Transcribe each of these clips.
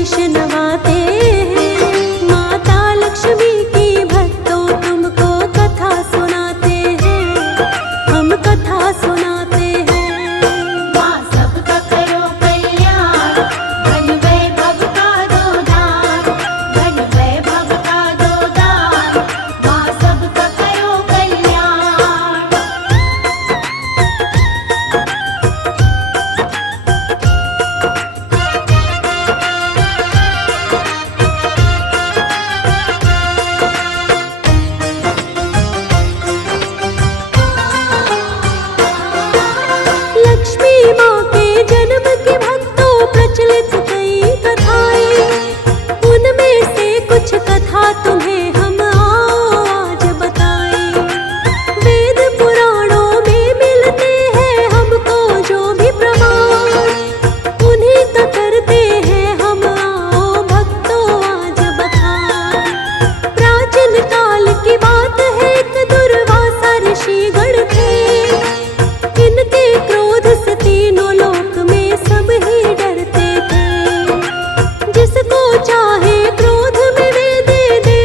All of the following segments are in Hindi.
शीश नवाते हैं। माता लक्ष्मी की भक्तों तुमको कथा सुनाते हैं, हम कथा सुनाते हैं। माँ सबका करो कल्याण, धन वैभव का दो दान, धन वैभव का दो दान, माँ सबका करो कल्याण। लक्ष्मी माँ के जन्म की भक्तों प्रचलित कई कथाएं, उनमें से कुछ कथा तुम्हें हम आओ आज बताएं। वेद पुराणों में मिलते हैं हमको जो भी प्रमाण, उन्हीं का करते हैं हम आओ भक्तों आज बखान। प्राचीन काल की बात है, एक दुर्वासा ऋषिगण थे। इनके क्रोध से तीनों लोक में सब ही डरते थे। जिसको चाहे क्रोध में वे दे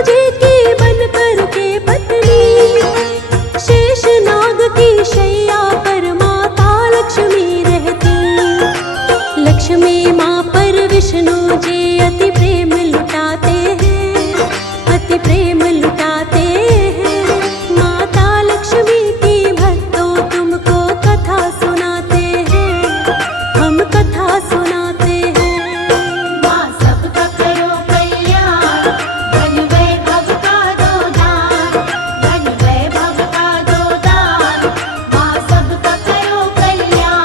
तुझे की बन कर के पत्नी, शेष नाग की शैया पर माता लक्ष्मी रहती। लक्ष्मी माँ पर विष्णु जी अति प्रेम लुटाते हैं, अति प्रेम लुटाते हैं। माता लक्ष्मी की भक्तों तुमको कथा सुनाते हैं, हम कथा सुनाते हैं। माँ सबका करो कल्याण, धन वैभव का दो दान, धन वैभव का दो दान, माँ सबका करो कल्याण।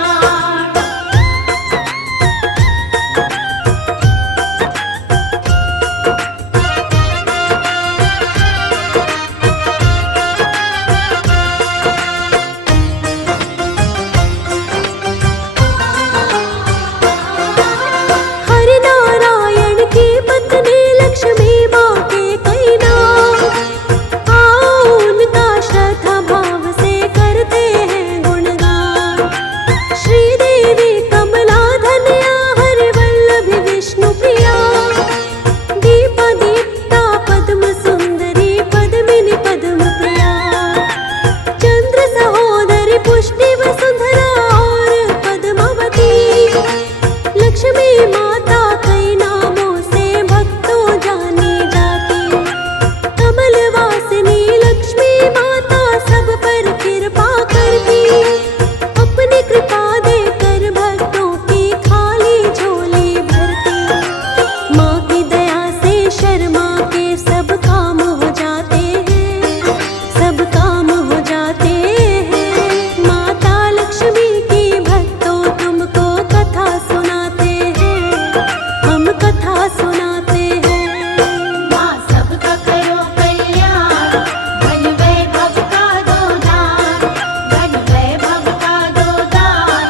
हरि नारायण की पत्नी लक्ष्मी माँ के कई नाम, आओ उनका श्रद्धा भाव से करते हैं गुणगान। श्रीदेवी कमला धन्या हरिवल्लभी विष्णु प्रिया, दीपा दीप्ता पद्म सुंदरी पद्मिनी पद्म प्रिया, चंद्र सहोदरी पुष्टि वसुंधरा और पद्मावती। लक्ष्मी माता कई नामों से भक्तों जानी जाती। कमल वासिनी लक्ष्मी माता सब पर कृपा करती, अपनी कृपा देकर भक्तों की खाली झोली भरती। माँ की दया से शर्मा के सब काम हो जाते हैं, सब काम हो जाते हैं। माता लक्ष्मी की भक्तों तुमको कथा सुनाते हैं, हम कथा सुनाते हैं। माँ सबका करो कल्याण, धन वैभव का दो दान, धन वैभव का दो दान,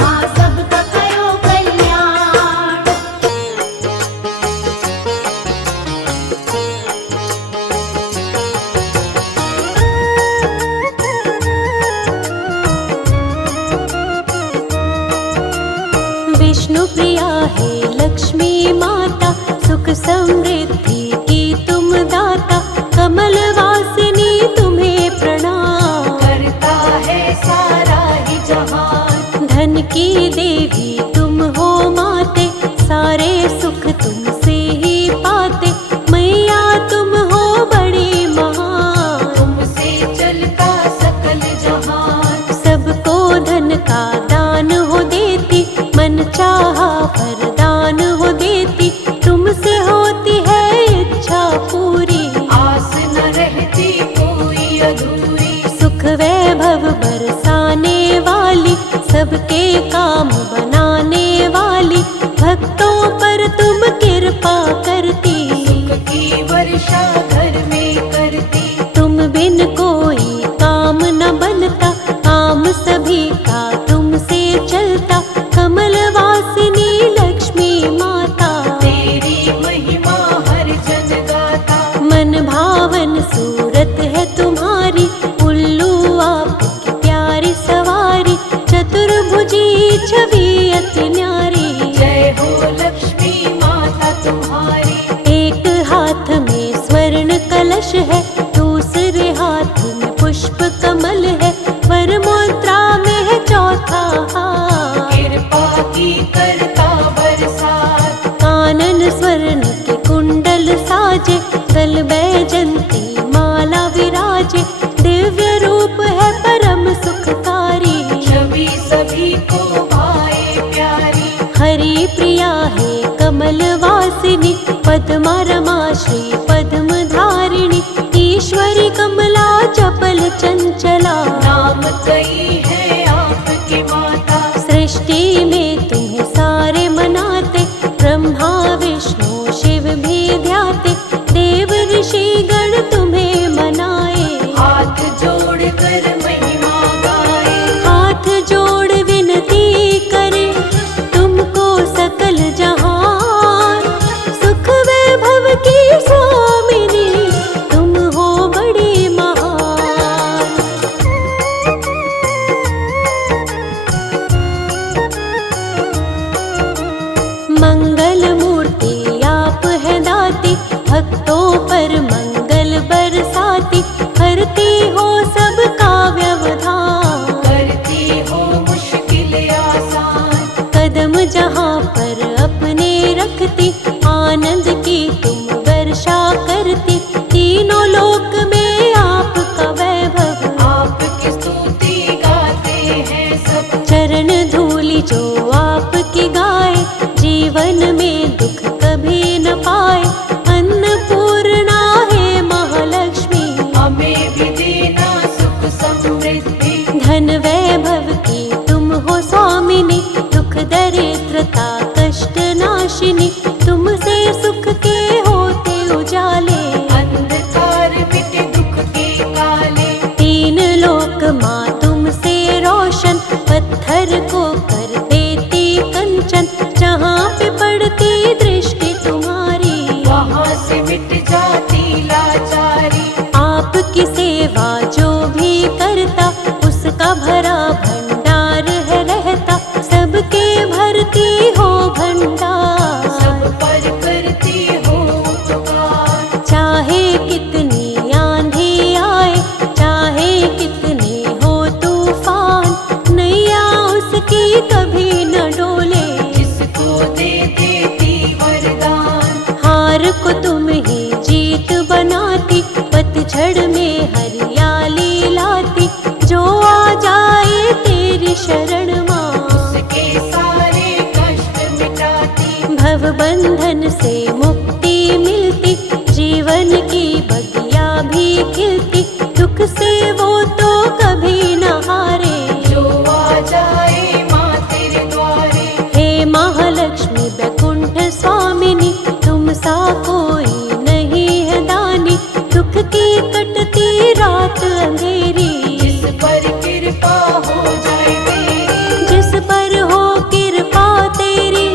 माँ सबका करो कल्याण। विष्णु प्रिया है लक्ष्मी माता, सुख समृद्धि की तुम दाता। कमल वासिनी तुम्हें प्रणाम, करता है सारा ही जहान। धन की देवी तुम हो माते, सारे सुख तुमसे ही पाते। मैया तुम हो बड़ी महान, तुमसे चलता सकल जहान। सबको धन का दान हो देती, मन चाहा वरदान हो देती। तुमसे होती है इच्छा पूरी, आस न रहती कोई अधूरी। सुख वैभव बरसाने वाली, सबके काम बनाने वाली। भक्तों पर तुम कृपा करती, सुख की वर्षा घर में करती। तुम बिन कोई काम न बनता, काम सभी का तुमसे चलता। कमल वासिनी लक्ष्मी माता, तेरी महिमा हर जन गाता। मन भावन सूरत है तुम्हारी, उल्लू आपकी प्यारी सवारी। चतुर्भुजी छवि अति न्यारी, जय हो लक्ष्मी माता तुम्हारी। एक हाथ में स्वर्ण कलश है, दूसरे हाथ में पुष्प कमल है। वर मुद्रा में है चौथा हाथ, कृपा की करता बरसात। कानन स्वर्ण के कुंडल साजे, गल बैजंती माला विराजे। दिव्य रूप है परम सुखकारी, छवि सभी को भाए प्यारी। हरि प्रिया है कमल वासिनी, पद्मा रमा श्री पद्म धारिणी। ईश्वरी कमला चपल चंचला, नाम कई है आपके माता। सृष्टि में तुम्हें सारे मनाते, ब्रह्मा विष्णु शिव भी ध्याते। देव ऋषि गण तुम्हें मनाए, हाथ जोड़ कर महिमा गाए। हाथ जोड़ विनती करे तुमको सकल जहान। सुख वैभव की स्वामिनी तुम हो बड़ी महान। एकता कष्ट नाशिनी, तुमसे सुख के होते उजाले। अंधकार मिटे दुख के काले, तीन लोक माँ तुमसे रोशन, पत्थर को कर देती कंचन, जहाँ पे पड़ती दृष्टि तुम्हारी वहाँ से मिट जाती लाचारी। आपकी सेवा जो भी करता, उसका भरा भंडार है रहता, सबके भरती हो भंडार। सब पर करती हो उपकार, चाहे कितनी आंधी आए, चाहे कितने हो तूफान, नैया उसकी कभी न डोले। जिसको दे देती वरदान, हार को तुम ही जीत बनाती, पतझड़ में हरियाली लाती, जो आ जाए तेरी शरण माँ उसके सारे कष्ट मिटाती। भव बंधन से मुक्ति मिलती, जीवन की बगिया भी खिलती, दुख से वो तो कभी न हारे। जो आ जाए माँ तेरे द्वारे, हे महालक्ष्मी वैकुंठ स्वामिनी, तुम सा कोई नहीं है दानी, दुख की कटती रात अंधेरी। जिस पर कृपा हो जाए तेरी, जिस पर हो कृपा तेरी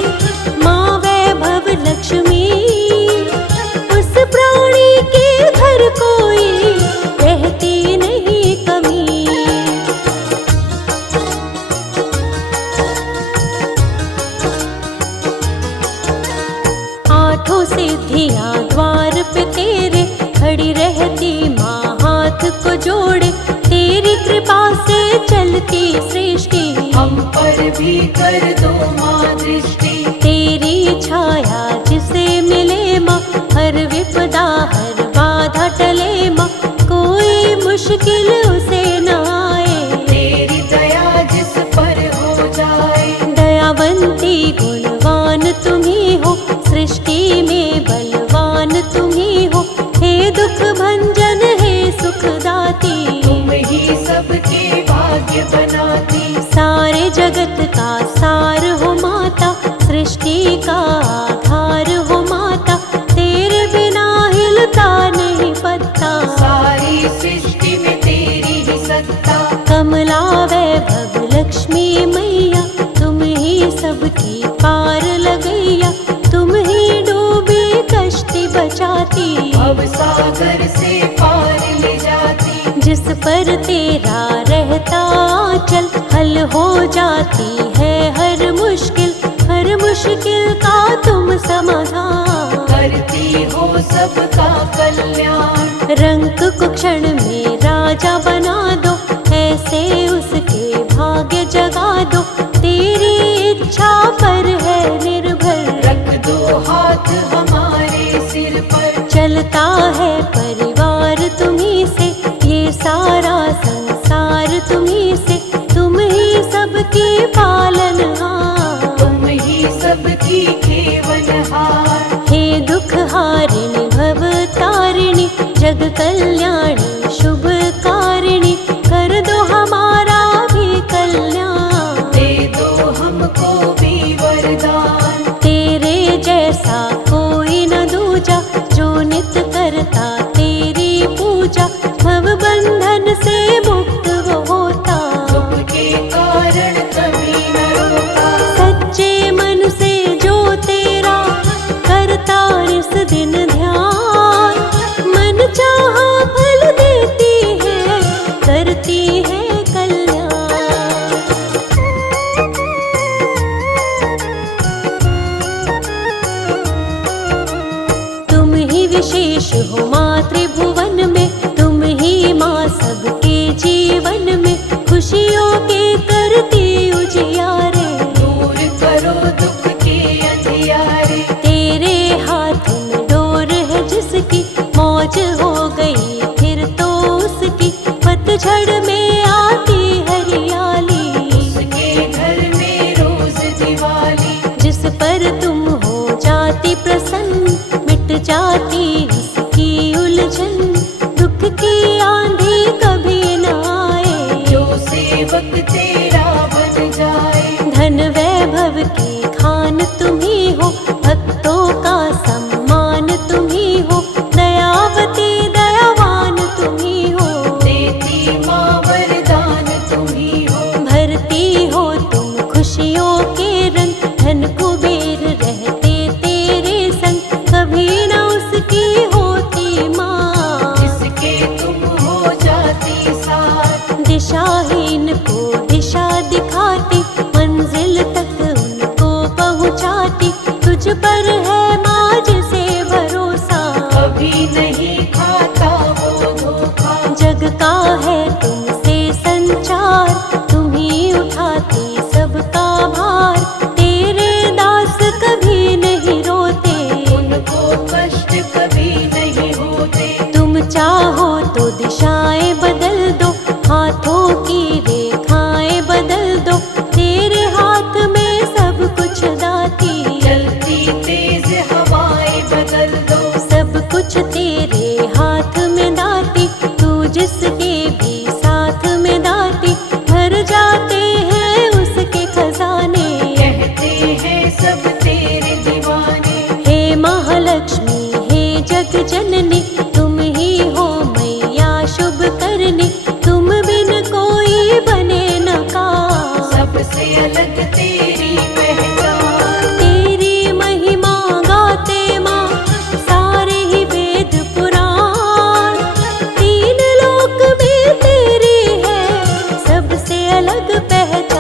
माँ वैभव लक्ष्मी, उस प्राणी के घर कोई रहती नहीं कमी। आठों सिद्धियां द्वार पे तेरे, खड़ी रहती माँ हाथ को जोड़े, तेरी कृपा से चलती सृष्टि। हम पर भी कर दो माँ दृष्टि। तेरी छाया जिसे मिले माँ, हर विपदा हर बाधा टले माँ, कोई मुश्किल उसे न आए। तेरी दया जिस पर हो जाए, दयावंती गुणवान तुम्ही हो, सृष्टि में बलवान तुम्ही हो, हे दुख भंजन हे सुखदाती। तुम ही सबके भाग्य बनाती। सारे जगत का सार हो माता, सृष्टि का आधार हो माता, तेरे बिना हिलता नहीं पत्ता। सारी सृष्टि में तेरी ही सत्ता, कमला वैभव लक्ष्मी मैया, तुम ही सबकी पार लगैया, तुम ही डूबी कश्ती बचाती। अब सागर से पार ले जाती। जिस पर तेरा रहता चल, हल हो जाती है हर मुश्किल, हर मुश्किल का तुम समाधान। करती हो सबका कल्याण, रंक को क्षण में राजा बना दो, ऐसे उसके भाग्य जगा दो, तेरी इच्छा पर है निर्भर। रख दो हाथ हमारे सिर पर, चलता है परिवार तुम्ही से, ये सारा संसार तुम्ही से, तुम ही सबकी पालनहार। तुम ही सबकी खेवनहार। हे दुख हारिणी भव तारिणी, जग कल्याणी शुभ कारिणी, कर दो हमारा भी कल्याण। दे दो हमको भी वरदान, तेरे जैसा कोई न दूजा, जो नित करता तेरी पूजा, भव बंधन से मुक्त वो होता। दुख के कारण कभी न रोता। सच्चे मन से जो तेरा करता इस दिन ध्यान, मन चाहा फल देती है, करती है कल्याण। तुम ही विशेष हो माँ त्रिभुवन में, तुम ही माँ सबके जीवन में, खुशियों के करती उजियारे। दूर करो दुख के अंधियारे, तेरे हाथ में डोर है जिसकी, मौज हो गई फिर तो उसकी, पतझड़ में आती हरियाली। उसके घर में रोज दिवाली, जिस पर तुम हो जाती प्रसन्न, मिट जाती उसकी जननी, तुम ही हो मैया शुभ करनी, तुम बिन कोई बने न का। सबसे अलग तेरी पहचान, तेरी महिमा गाते माँ सारे ही वेद पुराण, तीन लोक में तेरी है सबसे अलग पहचान।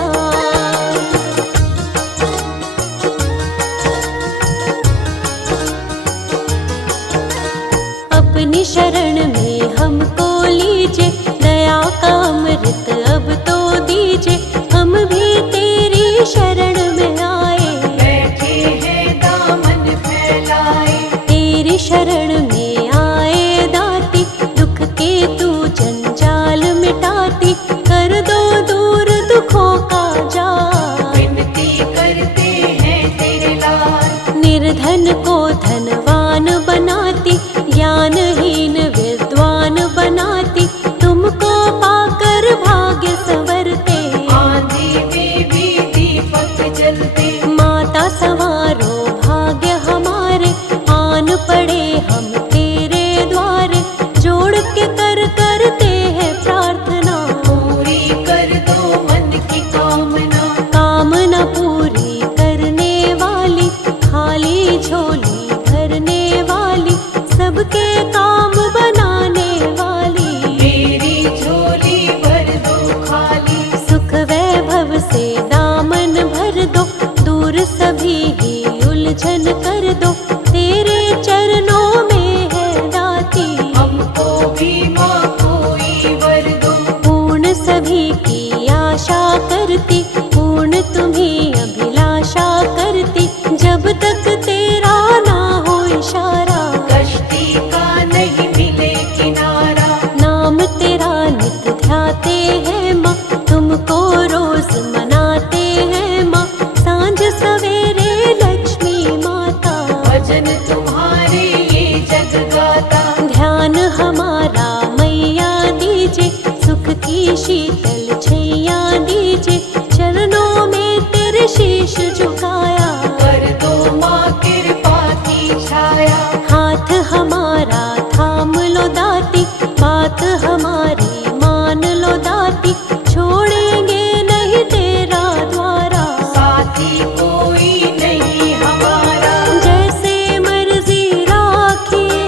अपनी शरण में हमको लीजिए, दया का अमृत अब तो दीजिए, हम भी तेरी शरण में आए। बैठे हैं दामन फैलाए, तेरी शरण में आए दाती, दुख के तू जंजाल मिटाती, कर दो दूर दुखों का जाल। विनती करते हैं तेरे लाल, निर्धन को धनवान बनाती, ज्ञानहीन विद्वान बनाती, तुमको पाकर भाग्य संवरते। आंधी में भी दीपक जलते, माता संवारो भाग्य हमारे, आन पड़े हम तेरे द्वारे, जोड़ के करते हैं प्रार्थना। पूरी कर दो मन की कामना, कामना पूरी करने वाली, खाली झोली भरने वाली, सबके काम बनाने वाली। मेरी झोली भर दो खाली, सुख वैभव से दामन भर दो, दूर सभी ही उलझन कर दो, तेरे चरणों में है दाती। हमको भी माँ कोई वर दो, पूर्ण सभी की आशा करती, पूर्ण तुम्ही अभिलाषा करती, जब तक तेरा ना हो इशारा। कश्ती का नहीं मिले किनारा, नाम तेरा नित ध्याते हैं माँ, तुमको रोज मनाते हैं माँ, सांझ सवेरे लक्ष्मी माता। भजन तुम्हारे ये जग गाता, ध्यान हमारा मैया दीजिए, सुख की शीतल छैया दीजिए, चरणों में तेरे शीश झुकाया। कर दो माँ कृपा की छाया, हाथ हमारा थाम लो दाती, बात हमारी मान लो दाती, छोड़ेंगे नहीं तेरा द्वारा। साथी कोई नहीं हमारा, जैसे मर्जी राखिए,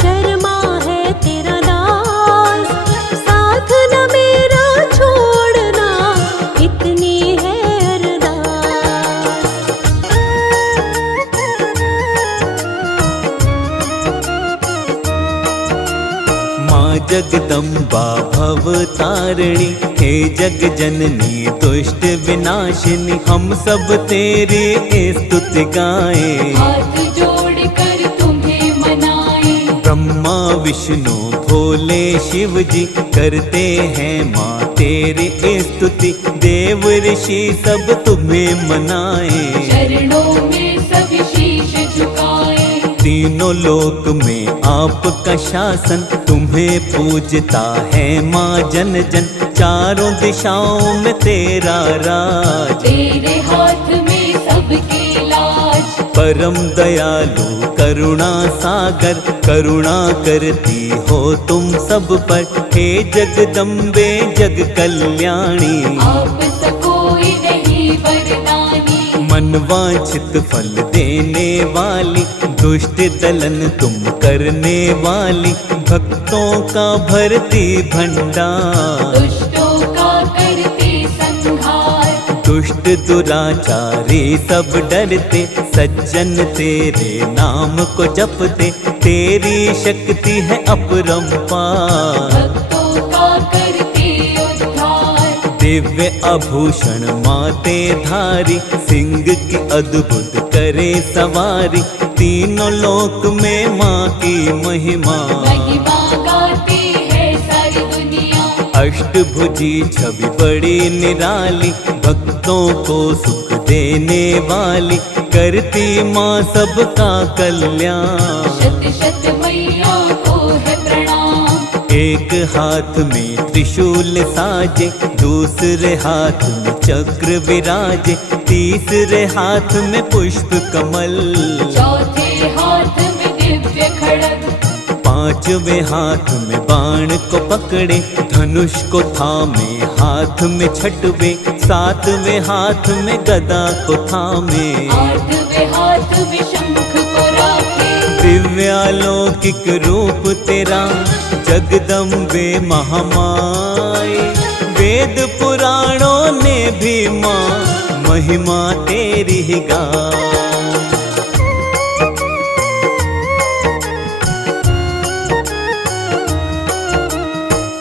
शर्मा है तेरा दास, साथ न मेरा छोड़ना, इतनी है अरदास। माँ जगदम्बा भव तारिणी, हे जग जननी दुष्ट विनाशिनी, हम सब तेरी स्तुति गाएं। हाथ जोड़ कर तुम्हें मनाए, ब्रह्मा विष्णु भोले शिव जी करते हैं माँ तेरी स्तुति, देव ऋषि सब तुम्हें मनाए। चरणों में सब शीश झुकाए, तीनों लोक में आपका शासन, तुम्हें पूजता है माँ जन जन, चारों दिशाओं में तेरा राज। तेरे हाथ में सबके लाज, परम दयालु करुणा सागर, करुणा करती हो तुम सब पर, हे जगदम्बे जग कल्याणी। आप सकोई नहीं वरदानी, मनवांछित फल देने वाली, दुष्ट दलन तुम करने वाली, भक्तों का भरती भंडार। दुष्टों का करते संहार, दुष्ट दुराचारी सब डरते, सज्जन तेरे नाम को जपते, तेरी शक्ति है अपरंपार। भक्तों का करते उद्धार, दिव्य आभूषण माते धारी, सिंह की अद्भुत करे सवारी, तीनों लोक में माँ की महिमा। महिमा गाती है सारी दुनिया, अष्टभुजी छवि बड़ी निराली, भक्तों को सुख देने वाली, करती माँ सबका कल्याण। शत शत मैया को है प्रणाम, एक हाथ में त्रिशूल साजे, दूसरे हाथ में चक्र विराजे, तीसरे हाथ में पुष्प कमल, चौथे हाथ में दिव्य खड़ग, पांचवें हाथ में बाण को पकड़े, धनुष को थामे हाथ में छठवे, सातवें हाथ में गदा को थामे, आठवें हाथ में शंख को राखे। दिव्यालौकिक रूप तेरा जगदम्बे महामाई, वेद पुराणों ने भी माँ महिमा तेरी ही गाई।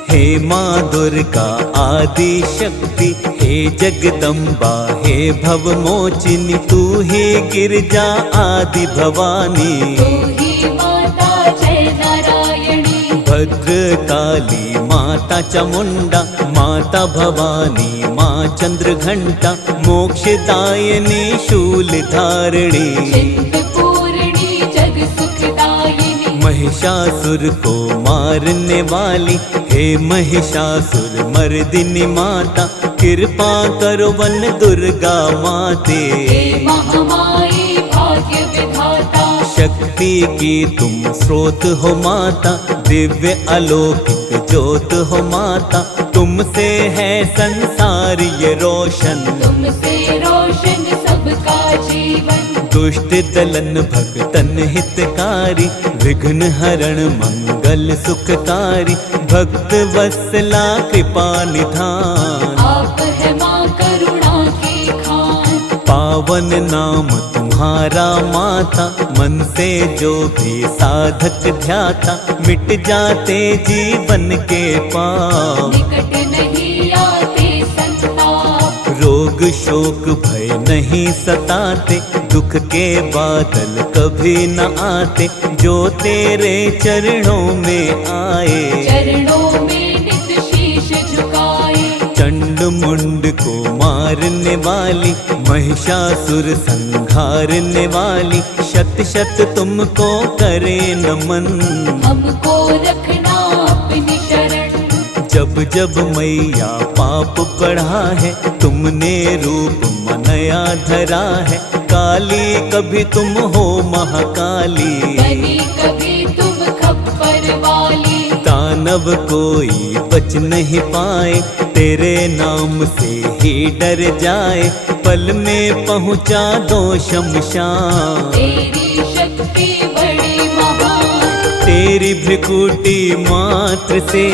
हे माँ दुर्गा आदि शक्ति, हे जगदम्बा हे भवमोचिनी, तू ही गिरजा आदि भवानी, तू ही माता जय नारायणी। भद्रकाली माता चामुंडा, माता भवानी माँ चंद्रघंटा, मोक्षदायिनी शूलधारिणी, चिंतपूर्णी जग सुखदायिनी। महिषासुर को मारने वाली, हे महिषासुर मर्दिनी माता, कृपा करो वन दुर्गा माते। हे महामाई भाग्य विधाता, शक्ति की तुम स्रोत हो माता, दिव्य अलौकिक ज्योत हो माता, तुमसे है संसार ये रोशन, तुमसे रोशन सबका जीवन। दुष्ट दलन भक्तन हितकारी, विघ्न हरण मंगल सुखकारी, भक्त वत्सला कृपा निधान, आप है माँ करुणा की खान। पावन नाम तुम्हारा माता, मन से जो भी साधक ध्याता, मिट जाते जीवन के पाप, निकट नहीं आते संताप। रोग शोक भय नहीं सताते, दुख के बादल कभी न आते, जो तेरे चरणों में आए, चरणों में नित शीश झुकाए। चंड मुंड को मारने वाली, महिषासुर संहारने वाली, शत शत तुमको करे नमन, हमको रखना अपनी शरण। जब जब मैया पाप बढ़ा है, तुमने रूप मनया धरा है, काली कभी तुम हो महाकाली, बनी कभी तुम खप्पर वाली। दानव कोई बच नहीं पाए, तेरे नाम से ही डर जाए, पल में पहुँचा दो शमशान। तेरी शक्ति बड़ी महान, तेरी भ्रिकुटी मात्र से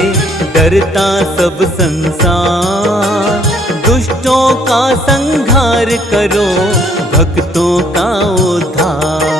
डरता सब संसार, दुष्टों का संहार करो, भक्तों का उद्धार।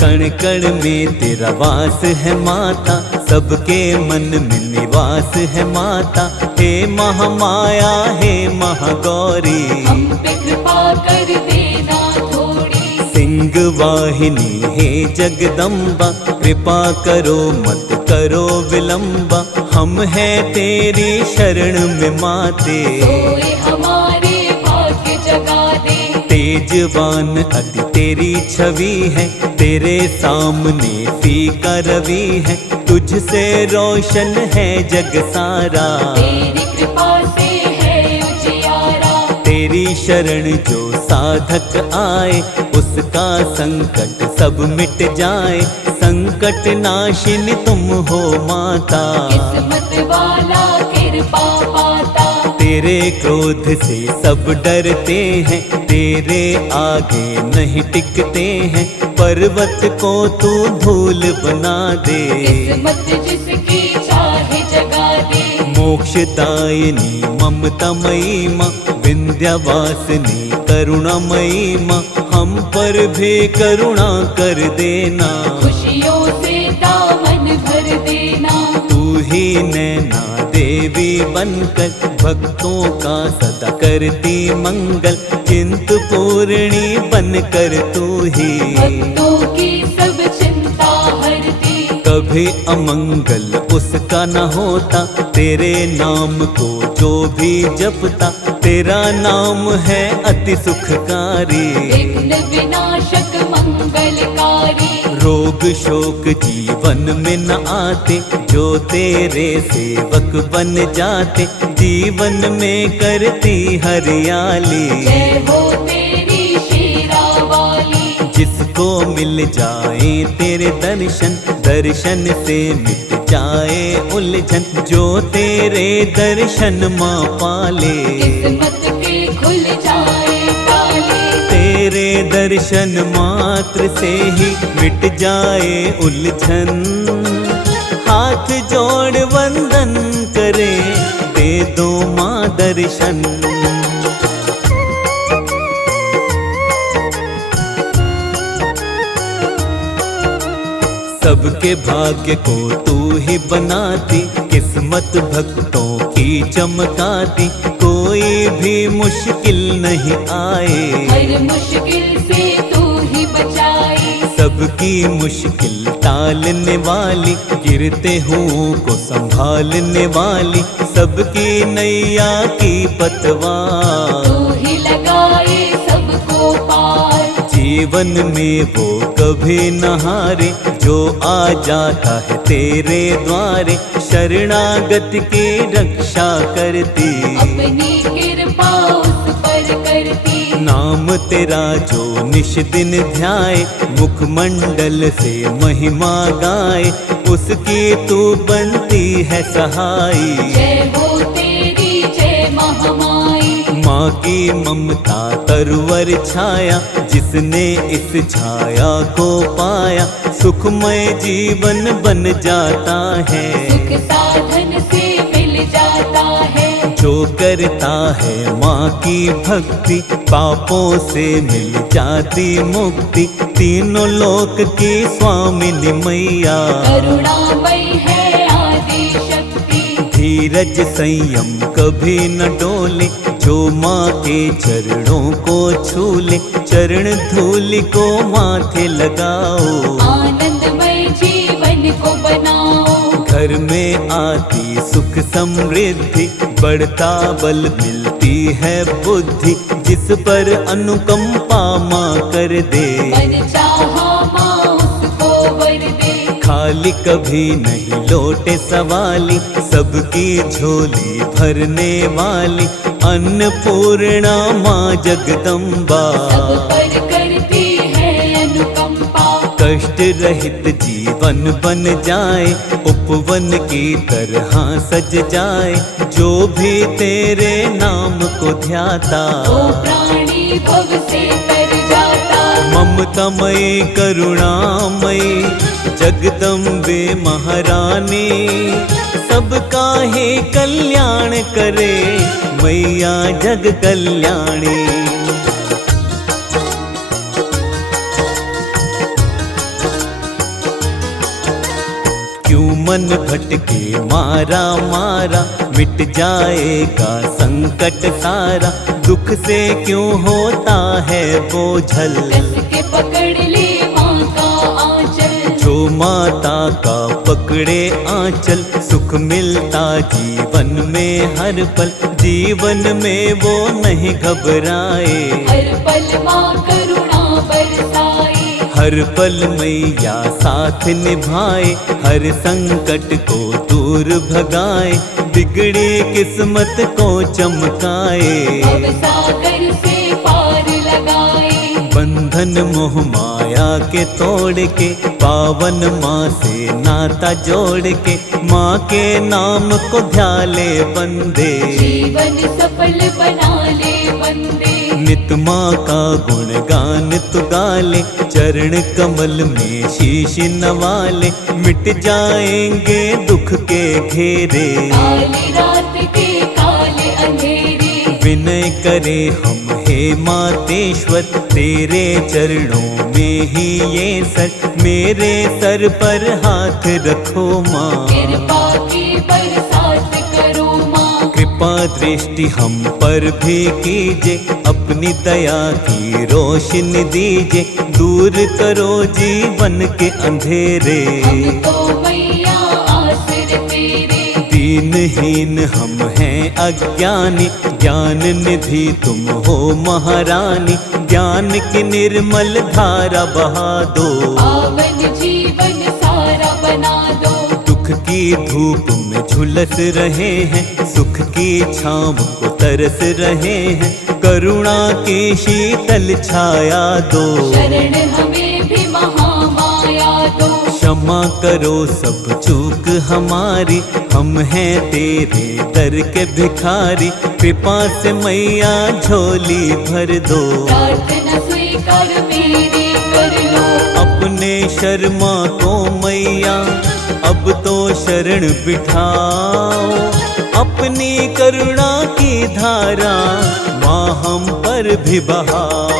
कण कण में तेरा वास है माता, सबके मन में निवास है माता, हे महामाया हे महागौरी, हम पे कृपा कर देना थोड़ी। सिंह वाहिनी हे जगदम्बा, कृपा करो मत करो विलंबा, हम हैं तेरी शरण में माते, सोए हमारे भाग्य जगा दे। तेजवान अति तेरी छवि है, तेरे सामने फीका रवि है, तुझसे रोशन है जग सारा, तेरी कृपा से है उजियारा। तेरी शरण जो साधक आए, उसका संकट सब मिट जाए, संकट नाशिनी तुम हो माता, किस्मत वाला कृपा पाता। तेरे क्रोध से सब डरते हैं, तेरे आगे नहीं टिकते हैं, पर्वत को तू धूल बना दे, किस्मत जिसकी चाहे जगा दे। मोक्षदायिनी ममतामयी माँ, विंध्यवासिनी करुणामयी माँ, हम पर भी करुणा कर देना, खुशियों से दामन भर देना। तू ही नैना देवी बनकर, भक्तों का सदा करती मंगल, चिंतपूर्णी बनकर तू ही भक्तों की सब चिंता हरती। कभी अमंगल उसका न होता, तेरे नाम को जो भी जपता, तेरा नाम है अति सुखकारी, विघ्न विनाशक मंगलकारी। रोग शोक जीवन में न आते, जो तेरे सेवक बन जाते, जीवन में करती हरियाली। जय हो जिसको मिल जाए तेरे दर्शन, दर्शन से मिट जाए उलझन, जो तेरे दर्शन माँ पाले किस्मत के खुल जाए ताले। तेरे दर्शन मात्र से ही मिट जाए उलझन, हाथ जोड़ वंदन करे दे दो माँ दर्शन। सबके भाग्य को तू ही बनाती, किस्मत भक्तों की चमकाती, कोई भी मुश्किल नहीं आए, हर मुश्किल से तू ही बचाए। सबकी मुश्किल टालने वाली, गिरते हुओं को संभालने वाली, सबकी नैया की पतवार तू ही लगाए सबको पार। जीवन में वो कभी न हारे, जो आ जाता है तेरे द्वारे, शरणागत की रक्षा करती, अपनी कृपा उस पर करती। नाम तेरा जो निश दिन ध्याए, मुखमंडल से महिमा गाए, उसकी तू बनती है सहाई। जय हो तेरी जय महामाई। माँ की ममता तरवर छाया, जिसने इस छाया को पाया, सुखमय जीवन बन जाता है, सुख साधन से मिल जाता है। जो करता है माँ की भक्ति, पापों से मिल जाती मुक्ति, तीनों लोक की स्वामिनी मैया, करुणामयी है आदि शक्ति। धीरज संयम कभी न डोले, जो माँ के चरणों को छूले, चरण धूलि को माथे लगाओ, आनंदमय जीवन को बनाओ। घर में आती सुख समृद्धि, बढ़ता बल मिलती है बुद्धि, जिस पर अनुकंपा माँ कर दे, मन चाहा माँ उसको वर दे। खाली कभी नहीं लौटे सवाली, सबकी झोली भरने वाली, अन्नपूर्णा माँ जगदम्बा, सब पर करती है अनुकंपा। कष्ट रहित जीवन बन जाए, उपवन की तरह सज जाए, जो भी तेरे नाम को ध्याता, वो प्राणी भव से तर जाता। ममतामयी करुणामयी जगदम्बे महारानी, सबका ही कल्याण करे मैया जग कल्याणी। क्यों मन भटके मारा मारा, मिट जाएगा संकट सारा, दुख से क्यों होता है बोझल, कस के पकड़ ले माँ का आंचल। जो माता का पकड़े आंचल, सुख मिलता जीवन में हर पल, जीवन में वो नहीं घबराए, हर पल माँ करुणा बरसाए। हर पल मैया साथ निभाए, हर संकट को दूर भगाए, बिगड़ी किस्मत को चमकाए, अब सागर से पार लगाए। बंधन मोह माया के तोड़ के, पावन माँ से नाता जोड़ के, माँ के नाम को ध्याले बंदे, जीवन सफल बना ले बंदे। नित माँ का गुणगान तु गाले, चरण कमल में शीश नवाले, मिट जाएंगे दुख के घेरे, काली रात के काले अंधेरे। विनय करे हम हे मातेश्वर, तेरे चरणों में ही ये सर, मेरे सर पर हाथ रखो माँ, कृपा की बरसात करो माँ। कृपा दृष्टि हम पर भी कीजिए, अपनी दया की रोशनी दीजिए, दूर करो जीवन के अंधेरे, हम तो मैया आसर तेरे। दीनहीन हम हैं अज्ञानी, ज्ञान निधि तुम हो महारानी, ज्ञान की निर्मल धारा बहा दो, पावन जीवन सारा बना दो। दुख की धूप में झुलस रहे हैं, सुख की छाँव को तरस रहे हैं, करुणा की शीतल छाया दो, शरण हमें भी महामाया दो। क्षमा करो सब चूक हमारी, हम हैं तेरे दर के भिखारी, कृपा से मैया झोली भर दो, प्रार्थना स्वीकार मेरी कर लो। अपने शर्मा को मैया अब तो शरण बिठाओ, अपनी करुणा की धारा माँ हम पर भी बहाओ।